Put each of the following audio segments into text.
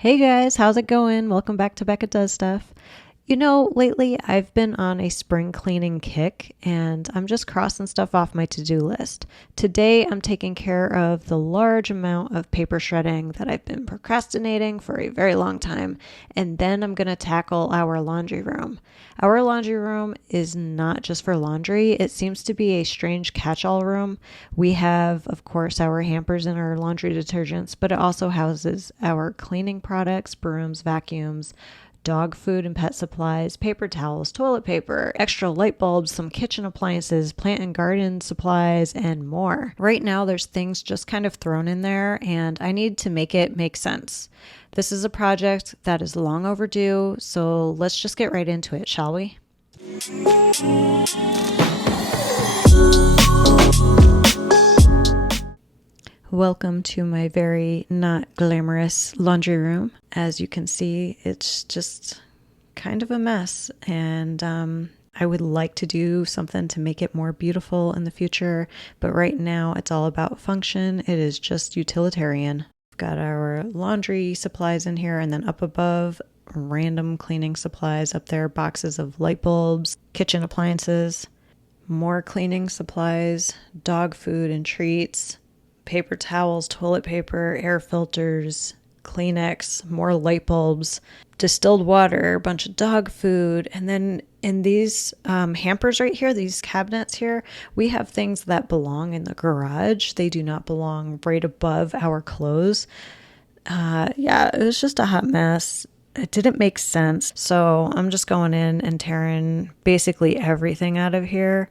Hey guys, how's it going? Welcome back to Becca Does Stuff. Lately I've been on a spring cleaning kick and I'm just crossing stuff off my to-do list. Today I'm taking care of the large amount of paper shredding that I've been procrastinating for a very long time, and then I'm going to tackle our laundry room. Our laundry room is not just for laundry. It seems to be a strange catch-all room. We have, of course, our hampers and our laundry detergents, but it also houses our cleaning products, brooms, vacuums, dog food and pet supplies, paper towels, toilet paper, extra light bulbs, some kitchen appliances, plant and garden supplies, and more. Right now, there's things just kind of thrown in there, and I need to make it make sense. This is a project that is long overdue, so let's just get right into it, shall we? Welcome to my very not glamorous laundry room. As you can see, it's just kind of a mess, and I would like to do something to make it more beautiful in the future, but right now it's all about function. It is just utilitarian. We've got our laundry supplies in here, and then up above, random cleaning supplies up there, boxes of light bulbs, kitchen appliances, more cleaning supplies, dog food and treats, paper towels, toilet paper, air filters, Kleenex, more light bulbs, distilled water, a bunch of dog food. And then in these hampers right here, these cabinets here, we have things that belong in the garage. They do not belong right above our clothes. It was just a hot mess. It didn't make sense. So I'm just going in and tearing basically everything out of here.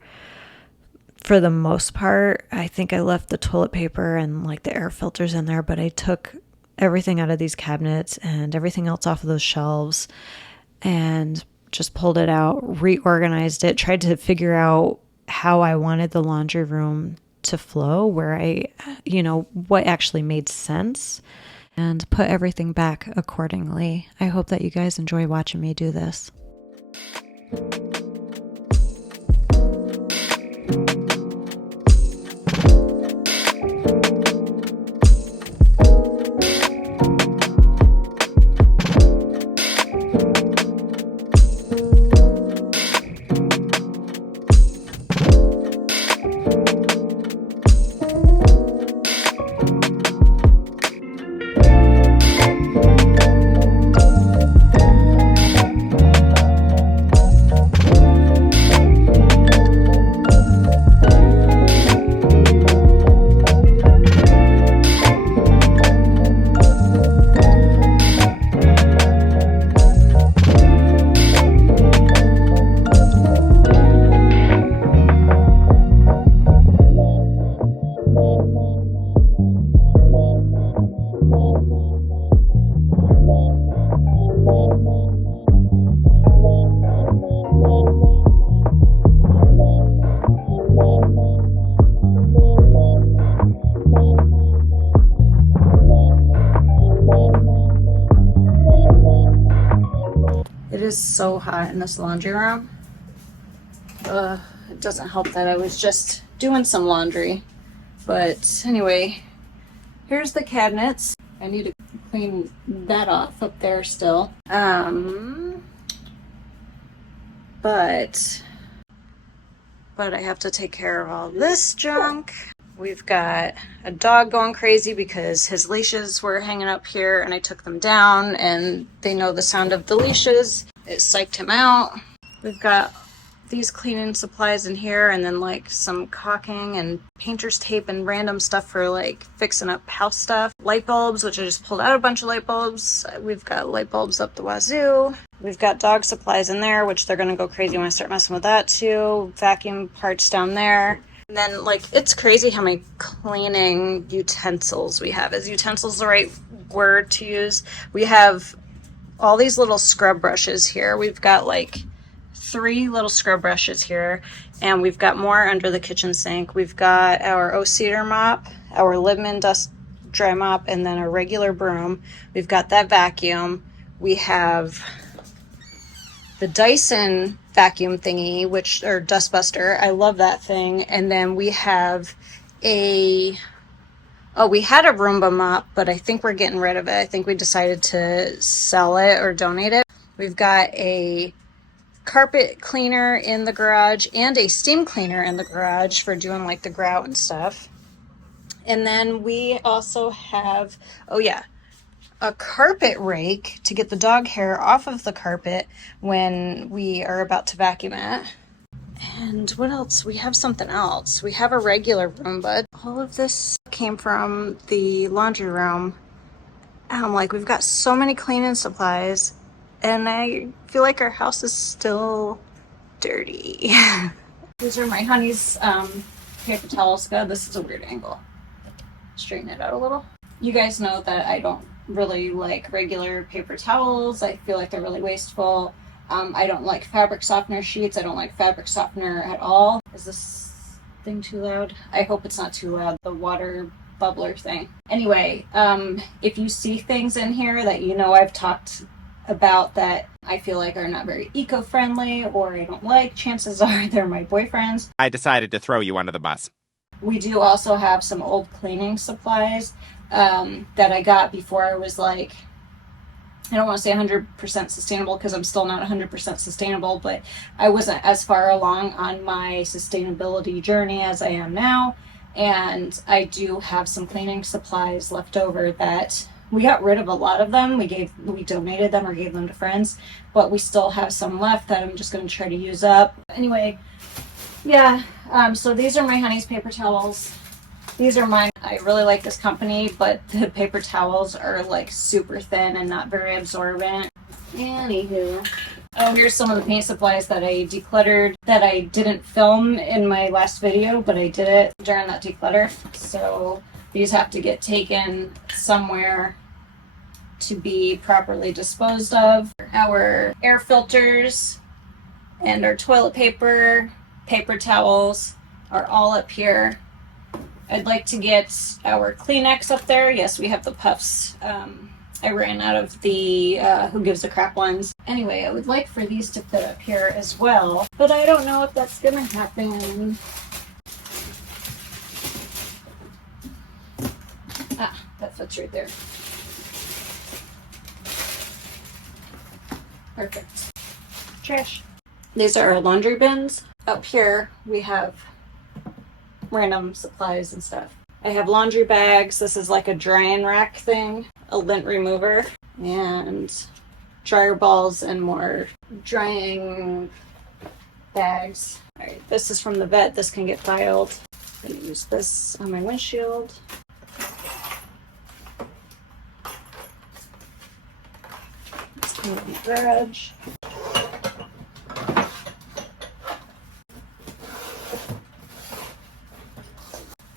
For the most part, I think I left the toilet paper and like the air filters in there, but I took everything out of these cabinets and everything else off of those shelves and just pulled it out, reorganized it, tried to figure out how I wanted the laundry room to flow, what actually made sense, and put everything back accordingly. I hope that you guys enjoy watching me do this. It is so hot in this laundry room. It doesn't help that I was just doing some laundry. But anyway, here's the cabinets. I need to clean that off up there still. But I have to take care of all this junk. We've got a dog going crazy because his leashes were hanging up here and I took them down, and they know the sound of the leashes. It psyched him out. We've got these cleaning supplies in here, and then like some caulking and painter's tape and random stuff for like fixing up house stuff. Light bulbs, which I just pulled out a bunch of light bulbs. We've got light bulbs up the wazoo. We've got dog supplies in there, which they're gonna go crazy when I start messing with that too. Vacuum parts down there. And then, it's crazy how many cleaning utensils we have. Is utensils the right word to use? We have all these little scrub brushes here. We've got 3 little scrub brushes here, and we've got more under the kitchen sink. We've got our O-Cedar mop, our Libman dust dry mop, and then a regular broom. We've got that vacuum. We have the Dyson vacuum thingy, or dust buster. I love that thing. And then we have a Oh, we had a Roomba mop, but I think we're getting rid of it. I think we decided to sell it or donate it. We've got a carpet cleaner in the garage and a steam cleaner in the garage for doing like the grout and stuff. And then we also have, oh yeah, a carpet rake to get the dog hair off of the carpet when we are about to vacuum it. And what else? We have something else. We have a regular Roomba. All of this came from the laundry room. And I'm like, we've got so many cleaning supplies, and I feel like our house is still dirty. These are my honey's paper towels. God, this is a weird angle. Straighten it out a little. You guys know that I don't really like regular paper towels. I feel like they're really wasteful. I don't like fabric softener sheets. I don't like fabric softener at all. Is this thing too loud? I hope it's not too loud. The water bubbler thing. Anyway, if you see things in here that you know I've talked about that I feel like are not very eco-friendly or I don't like, chances are they're my boyfriend's. I decided to throw you under the bus. We do also have some old cleaning supplies that I got before I was like, I don't want to say 100% sustainable because I'm still not 100% sustainable, but I wasn't as far along on my sustainability journey as I am now. And I do have some cleaning supplies left over that we got rid of a lot of them. We donated them or gave them to friends, but we still have some left that I'm just going to try to use up. Anyway, yeah, so these are my honey's paper towels. These are mine. I really like this company, but the paper towels are like super thin and not very absorbent. Anywho. Oh, here's some of the paint supplies that I decluttered that I didn't film in my last video, but I did it during that declutter. So these have to get taken somewhere to be properly disposed of. Our air filters and our toilet paper, paper towels are all up here. I'd like to get our Kleenex up there. Yes, we have the puffs. I ran out of the Who Gives a Crap ones. Anyway, I would like for these to fit up here as well, but I don't know if that's gonna happen. Ah, that fits right there. Perfect. Trash. These are our laundry bins. Up here, we have random supplies and stuff. I have laundry bags. This is like a drying rack thing, a lint remover, and dryer balls and more drying bags. All right, this is from the vet. This can get filed. I'm gonna use this on my windshield. Let's clean up my garage.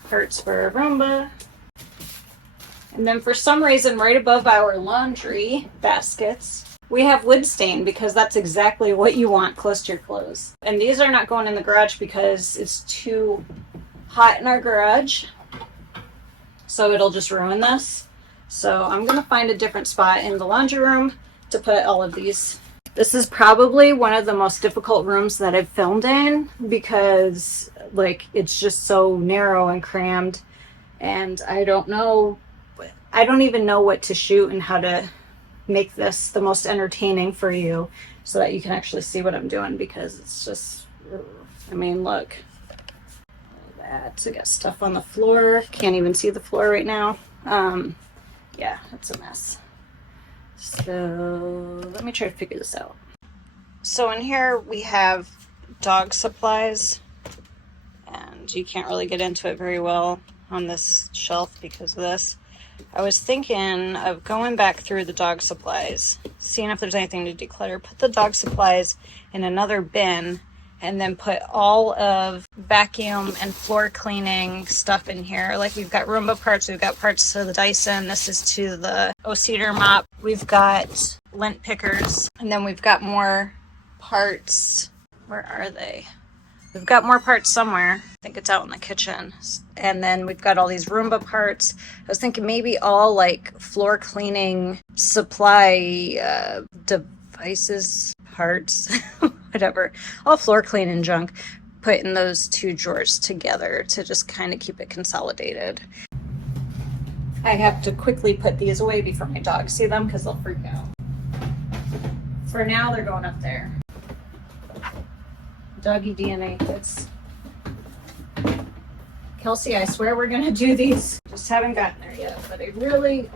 Parts for a Roomba. And then for some reason, right above our laundry baskets, we have wood stain because that's exactly what you want close to your clothes. And these are not going in the garage because it's too hot in our garage. So it'll just ruin this. So I'm gonna find a different spot in the laundry room to put all of these. This is probably one of the most difficult rooms that I've filmed in because like it's just so narrow and crammed, and I don't even know what to shoot and how to make this the most entertaining for you so that you can actually see what I'm doing, because it's just, I mean, look at that. I got stuff on the floor. Can't even see the floor right now. Yeah, it's a mess. So let me try to figure this out. So in here we have dog supplies, and you can't really get into it very well on this shelf because of this. I was thinking of going back through the dog supplies, seeing if there's anything to declutter, put the dog supplies in another bin, and then put all of vacuum and floor cleaning stuff in here. Like we've got Roomba parts, we've got parts to the Dyson, this is to the O-Cedar mop, we've got lint pickers, and then we've got more parts. Where are they? We've got more parts somewhere. I think it's out in the kitchen. And then we've got all these Roomba parts. I was thinking maybe all like floor cleaning supply devices, parts, whatever. All floor cleaning junk. Put in those two drawers together to just kind of keep it consolidated. I have to quickly put these away before my dogs see them because they'll freak out. For now, they're going up there. Doggy DNA kits. Kelsey, I swear we're gonna do these. Just haven't gotten there yet, but I really,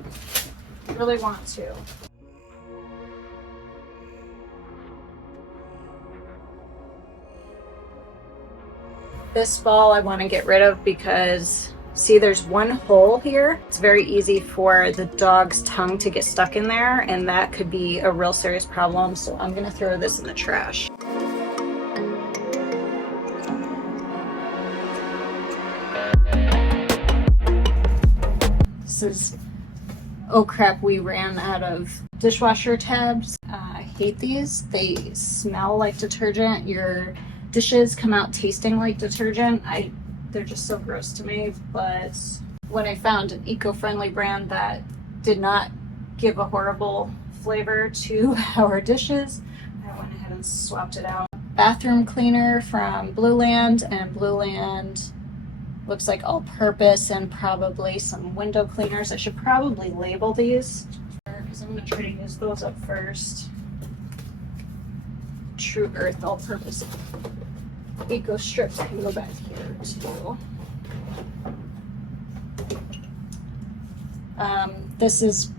really want to. This ball I want to get rid of because, see, there's one hole here. It's very easy for the dog's tongue to get stuck in there, and that could be a real serious problem. So I'm gonna throw this in the trash. This is, oh crap, we ran out of dishwasher tabs. I hate these. They smell like detergent. Your dishes come out tasting like detergent. They're just so gross to me. But when I found an eco-friendly brand that did not give a horrible flavor to our dishes, I went ahead and swapped it out. Bathroom cleaner from Blue Land, and Blue Land looks like all-purpose, and probably some window cleaners. I should probably label these because I'm going to try to use those up first. True Earth all-purpose eco strips can go back here too. This is,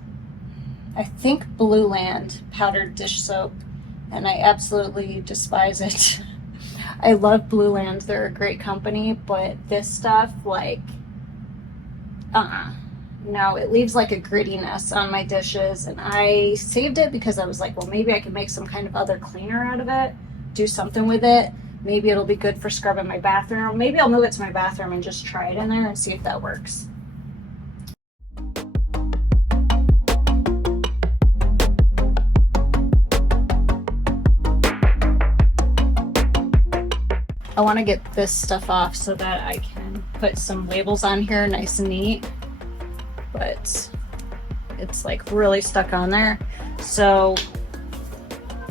I think, Blue Land powdered dish soap, and I absolutely despise it. I love Blue Land. They're a great company, but this stuff, like, no, it leaves like a grittiness on my dishes, and I saved it because I was like, well, maybe I can make some kind of other cleaner out of it, do something with it. Maybe it'll be good for scrubbing my bathroom. Maybe I'll move it to my bathroom and just try it in there and see if that works. I want to get this stuff off so that I can put some labels on here nice and neat, but it's like really stuck on there. So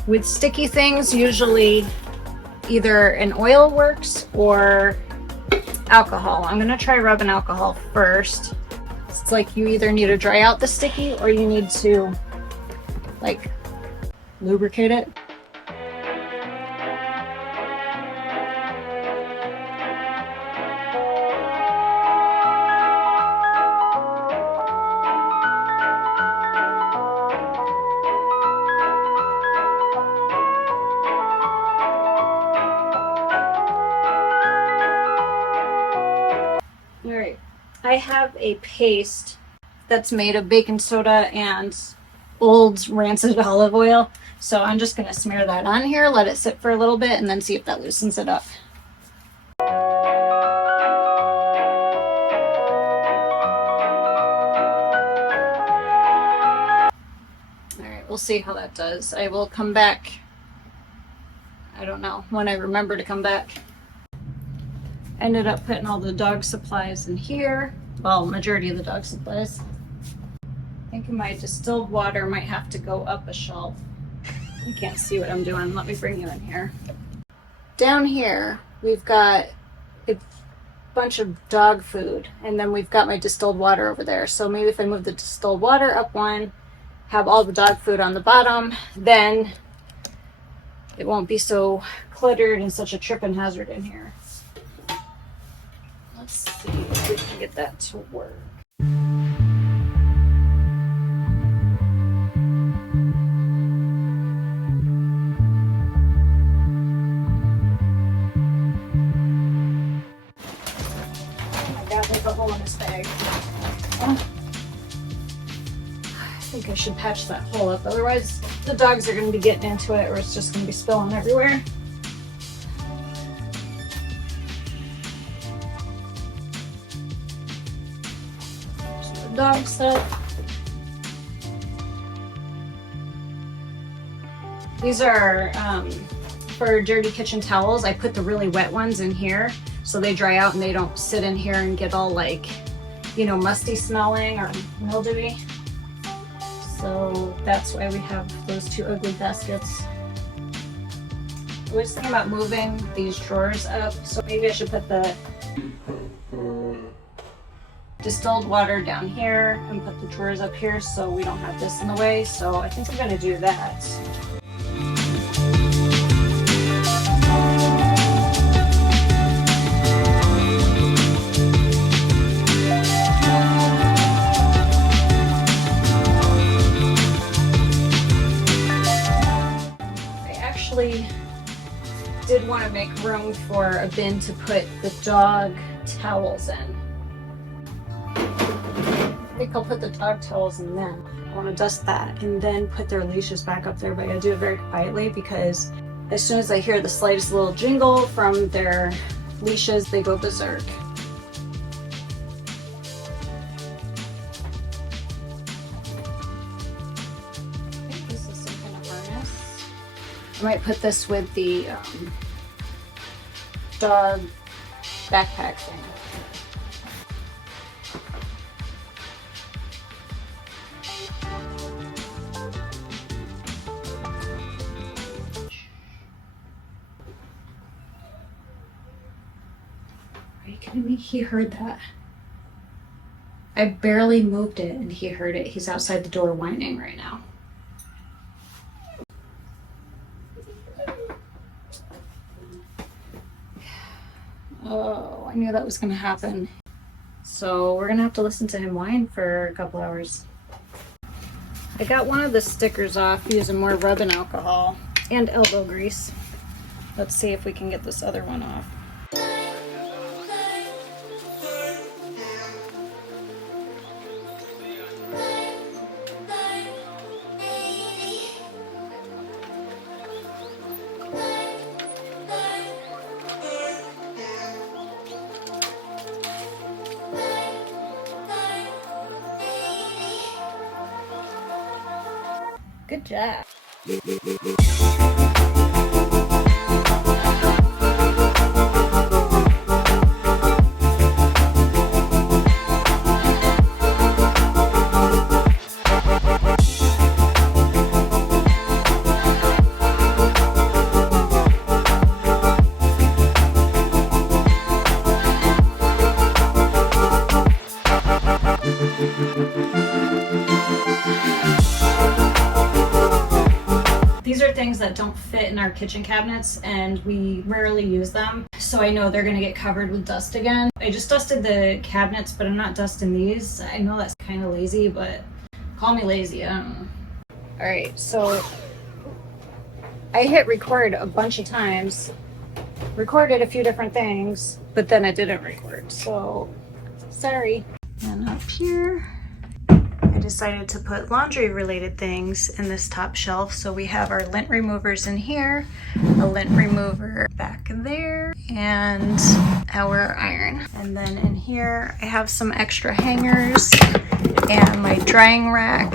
with sticky things, usually either an oil works or alcohol. I'm gonna try rubbing alcohol first. It's like you either need to dry out the sticky or you need to like lubricate it. I have a paste that's made of baking soda and old rancid olive oil. So I'm just going to smear that on here, let it sit for a little bit, and then see if that loosens it up. Alright, we'll see how that does. I will come back, I don't know, when I remember to come back. Ended up putting all the dog supplies in here. Well, majority of the dog supplies. I think my distilled water might have to go up a shelf. You can't see what I'm doing. Let me bring you in here. Down here, we've got a bunch of dog food, and then we've got my distilled water over there. So maybe if I move the distilled water up one, have all the dog food on the bottom, then it won't be so cluttered and such a tripping hazard in here. Let's see if we can get that to work. Oh my god, there's a hole in this bag. Oh. I think I should patch that hole up, otherwise the dogs are going to be getting into it or it's just going to be spilling everywhere. Dog stuff. These are for dirty kitchen towels. I put the really wet ones in here so they dry out and they don't sit in here and get all like, you know, musty smelling or mildewy. So that's why we have those two ugly baskets. I was thinking about moving these drawers up, so maybe I should put the distilled water down here and put the drawers up here so we don't have this in the way. So I think I'm gonna do that. Did want to make room for a bin to put the dog towels in. I think I'll put the dog towels in then. I want to dust that and then put their leashes back up there, but I gotta do it very quietly because as soon as I hear the slightest little jingle from their leashes, they go berserk. I think this is some kind of harness. I might put this with the dog backpack thing. Are you kidding me? He heard that. I barely moved it and he heard it. He's outside the door whining right now. Oh, I knew that was gonna happen. So we're gonna have to listen to him whine for a couple hours. I got one of the stickers off using more rubbing alcohol and elbow grease. Let's see if we can get this other one off. Good job. These are things that don't fit in our kitchen cabinets and we rarely use them. So I know they're gonna get covered with dust again. I just dusted the cabinets, but I'm not dusting these. I know that's kind of lazy, but call me lazy, I don't know. All right, so I hit record a bunch of times, recorded a few different things, but then it didn't record, so sorry. And up here, I decided to put laundry related things in this top shelf. So we have our lint removers in here, a lint remover back there, and our iron. And then in here, I have some extra hangers and my drying rack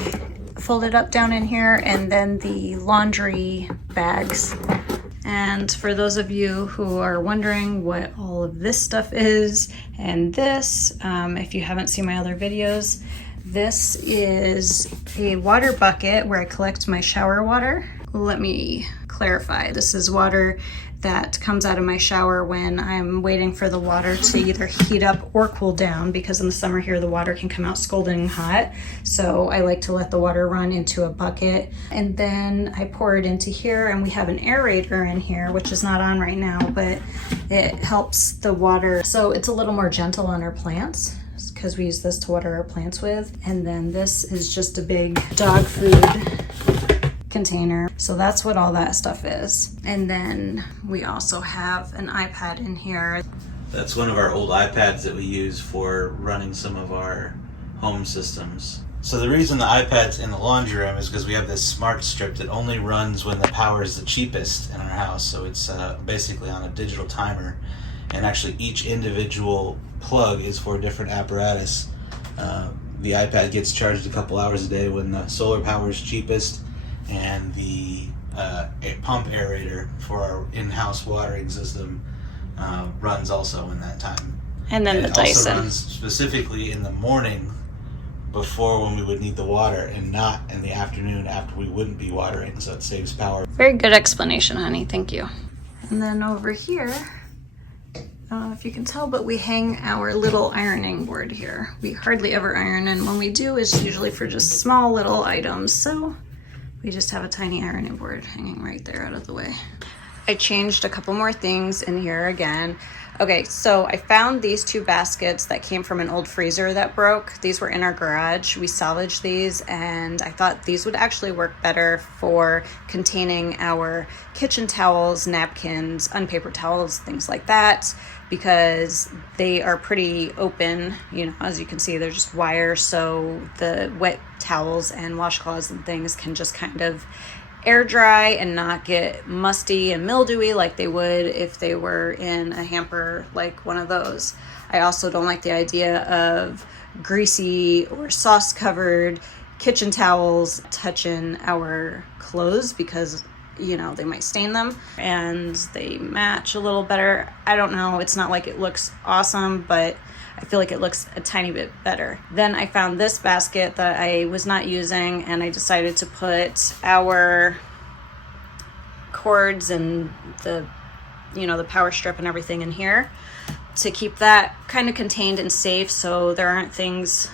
folded up down in here, and then the laundry bags. And for those of you who are wondering what all of this stuff is, and this, if you haven't seen my other videos, this is a water bucket where I collect my shower water. Let me clarify. This is water that comes out of my shower when I'm waiting for the water to either heat up or cool down, because in the summer here the water can come out scalding hot. So I like to let the water run into a bucket, and then I pour it into here, and we have an aerator in here, which is not on right now, but it helps the water so it's a little more gentle on our plants, because we use this to water our plants with. And then this is just a big dog food container. So that's what all that stuff is. And then we also have an iPad in here. That's one of our old iPads that we use for running some of our home systems. So the reason the iPad's in the laundry room is because we have this smart strip that only runs when the power is the cheapest in our house. So it's basically on a digital timer, and actually each individual plug is for a different apparatus. The iPad gets charged a couple hours a day when the solar power is cheapest, and the pump aerator for our in-house watering system runs also in that time. And then the Dyson. It also runs specifically in the morning before when we would need the water, and not in the afternoon after we wouldn't be watering, so it saves power. Very good explanation, honey. Thank you. And then over here, I don't know if you can tell, but we hang our little ironing board here. We hardly ever iron, and when we do, it's usually for just small little items. So we just have a tiny ironing board hanging right there out of the way. I changed a couple more things in here again. Okay, so I found these 2 baskets that came from an old freezer that broke. These were in our garage. We salvaged these, and I thought these would actually work better for containing our kitchen towels, napkins, unpapered towels, things like that, because they are pretty open. You know, as you can see, they're just wire, so the wet towels and washcloths and things can just kind of air dry and not get musty and mildewy like they would if they were in a hamper like one of those. I also don't like the idea of greasy or sauce covered kitchen towels touching our clothes because, you know, they might stain them, and they match a little better. I don't know, it's not like it looks awesome, but I feel like it looks a tiny bit better. Then I found this basket that I was not using, and I decided to put our cords and the, you know, the power strip and everything in here to keep that kind of contained and safe, so there aren't things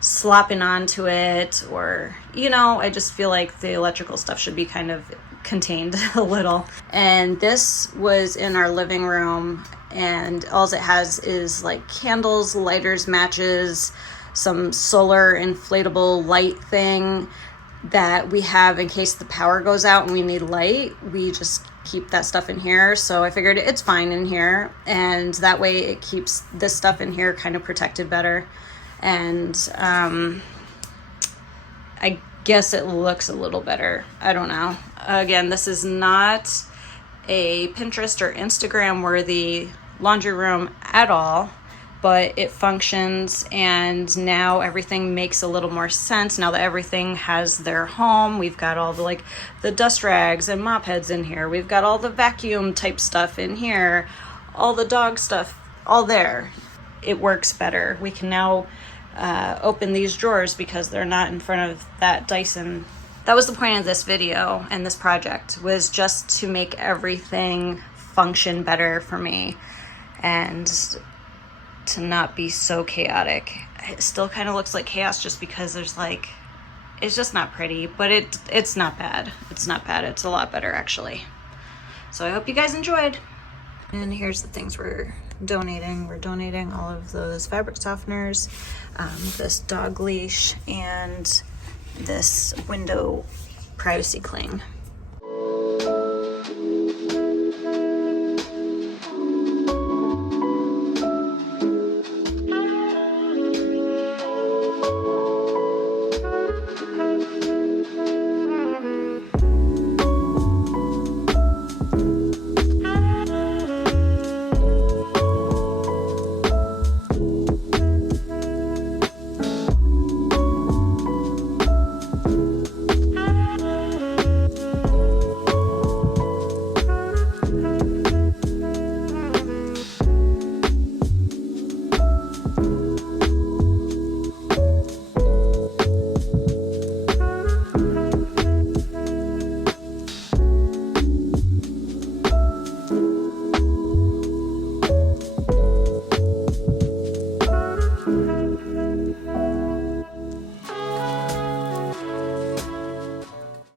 slopping onto it, or, you know, I just feel like the electrical stuff should be kind of contained a little. And this was in our living room, and all it has is like candles, lighters, matches, some solar inflatable light thing that we have in case the power goes out and we need light. We just keep that stuff in here, so I figured it's fine in here, and that way it keeps this stuff in here kind of protected better. And I guess it looks a little better. I don't know. Again, this is not a Pinterest or Instagram worthy laundry room at all, but it functions, and now everything makes a little more sense now that everything has their home. We've got all the, like, the dust rags and mop heads in here. We've got all the vacuum type stuff in here, all the dog stuff all there. It works better. We can now open these drawers because they're not in front of that Dyson. That was the point of this video and this project, was just to make everything function better for me and to not be so chaotic. It still kind of looks like chaos just because there's like, it's just not pretty, but it's not bad. It's not bad. It's a lot better actually. So I hope you guys enjoyed. And here's the things we're donating. We're donating all of those fabric softeners, this dog leash, and this window privacy cling.